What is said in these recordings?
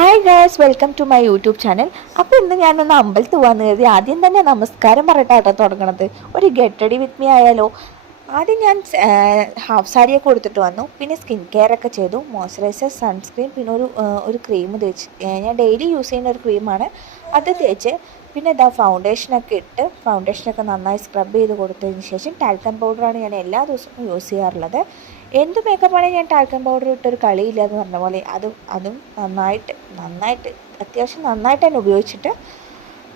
Hi guys, welcome to my YouTube channel. അപ്പോൾ ഇന്ന് ഞാനൊന്ന് അമ്പലത്തിൽ പോകാമെന്ന് കരുതി. ആദ്യം തന്നെ നമസ്കാരം പറഞ്ഞിട്ടാട്ടോ തുടങ്ങണത്. ഒരു ഗെറ്റ് റെഡി വിത്ത് മീ ആയാലോ. ആദ്യം ഞാൻ ഹാഫ് സാരിയൊക്കെ കൊടുത്തിട്ട് വന്നു. പിന്നെ സ്കിൻ കെയർ ഒക്കെ ചെയ്തു. മോയ്സ്ചറൈസർ, സൺസ്ക്രീൻ, പിന്നെ ഒരു ക്രീം തേച്ച്. ഞാൻ ഡെയിലി യൂസ് ചെയ്യുന്ന ഒരു ക്രീമാണ്, അത് തേച്ച്. പിന്നെ ഇതാ ഫൗണ്ടേഷനൊക്കെ ഇട്ട് ഫൗണ്ടേഷനൊക്കെ നന്നായി സ്ക്രബ് ചെയ്ത് കൊടുത്തതിന് ശേഷം ടാൽക്കം പൗഡറാണ് ഞാൻ എല്ലാ ദിവസവും യൂസ് ചെയ്യാറുള്ളത്. എന്ത് മേക്കപ്പാണെങ്കിൽ ഞാൻ ടാൽക്കം പൗഡർ ഇട്ടൊരു കളിയില്ല എന്ന് പറഞ്ഞ പോലെ അതും നന്നായിട്ട് അത്യാവശ്യം നന്നായിട്ട് തന്നെ ഉപയോഗിച്ചിട്ട്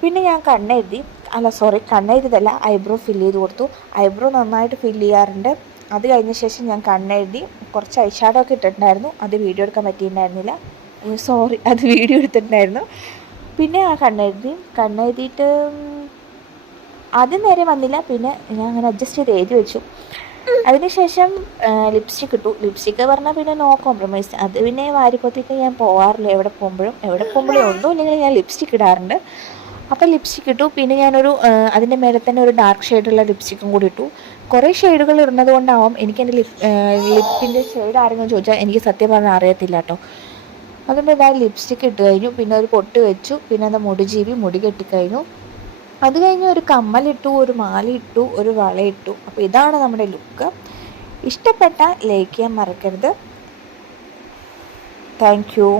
പിന്നെ ഞാൻ കണ്ണെഴുതിയതല്ല, ഐബ്രോ ഫില്ല് ചെയ്ത് കൊടുത്തു. ഐബ്രോ നന്നായിട്ട് ഫില്ല് ചെയ്യാറുണ്ട്. അത് കഴിഞ്ഞ ശേഷം ഞാൻ കണ്ണെഴുതി കുറച്ച് ഐഷാഡോ ഒക്കെ ഇട്ടിട്ടുണ്ടായിരുന്നു. അത് വീഡിയോ എടുക്കാൻ പറ്റിയിട്ടുണ്ടായിരുന്നില്ല. അത് വീഡിയോ എടുത്തിട്ടുണ്ടായിരുന്നു. പിന്നെ ആ കണ്ണെഴുതിയിട്ട് ആദ്യം നേരെ വന്നില്ല. പിന്നെ ഞാൻ അങ്ങനെ അഡ്ജസ്റ്റ് ചെയ്ത് എഴുതി വെച്ചു. അതിനുശേഷം ലിപ്സ്റ്റിക് ഇട്ടു. ലിപ്സ്റ്റിക്ക് പറഞ്ഞാൽ പിന്നെ നോ കോംപ്രമൈസ്. അത് പിന്നെ വാരിപ്പൊത്തിയിട്ട് ഞാൻ പോകാറില്ല. എവിടെ പോകുമ്പോഴും ഒന്നുമില്ലെങ്കിൽ ഞാൻ ലിപ്സ്റ്റിക്ക് ഇടാറുണ്ട്. അപ്പോൾ ലിപ്സ്റ്റിക്ക് ഇട്ടു. പിന്നെ ഞാനൊരു അതിൻ്റെ മേലെ തന്നെ ഒരു ഡാർക്ക് ഷെയ്ഡുള്ള ലിപ്സ്റ്റിക്കും കൂടി ഇട്ടു. കുറേ ഷെയ്ഡുകൾ ഇടുന്നത് കൊണ്ടാവും എനിക്ക് എൻ്റെ ലിപ്പിൻ്റെ ഷെയ്ഡ് ആരെങ്കിലും ചോദിച്ചാൽ എനിക്ക് സത്യം പറഞ്ഞാൽ അറിയത്തില്ല കേട്ടോ. അതുകൊണ്ട് ഇതാ ലിപ്സ്റ്റിക്ക് ഇട്ട് കഴിഞ്ഞു. പിന്നെ ഒരു പൊട്ട് വെച്ചു. പിന്നെ അത് മുടി കെട്ടിക്കഴിഞ്ഞു. അത് കഴിഞ്ഞ് ഒരു കമ്മലിട്ടു, ഒരു മാലയിട്ടു, ഒരു വളയിട്ടു. അപ്പോൾ ഇതാണ് നമ്മുടെ ലുക്ക്. ഇഷ്ടപ്പെട്ട ലൈക്ക് ചെയ്യാൻ മറക്കരുത്. Thank you.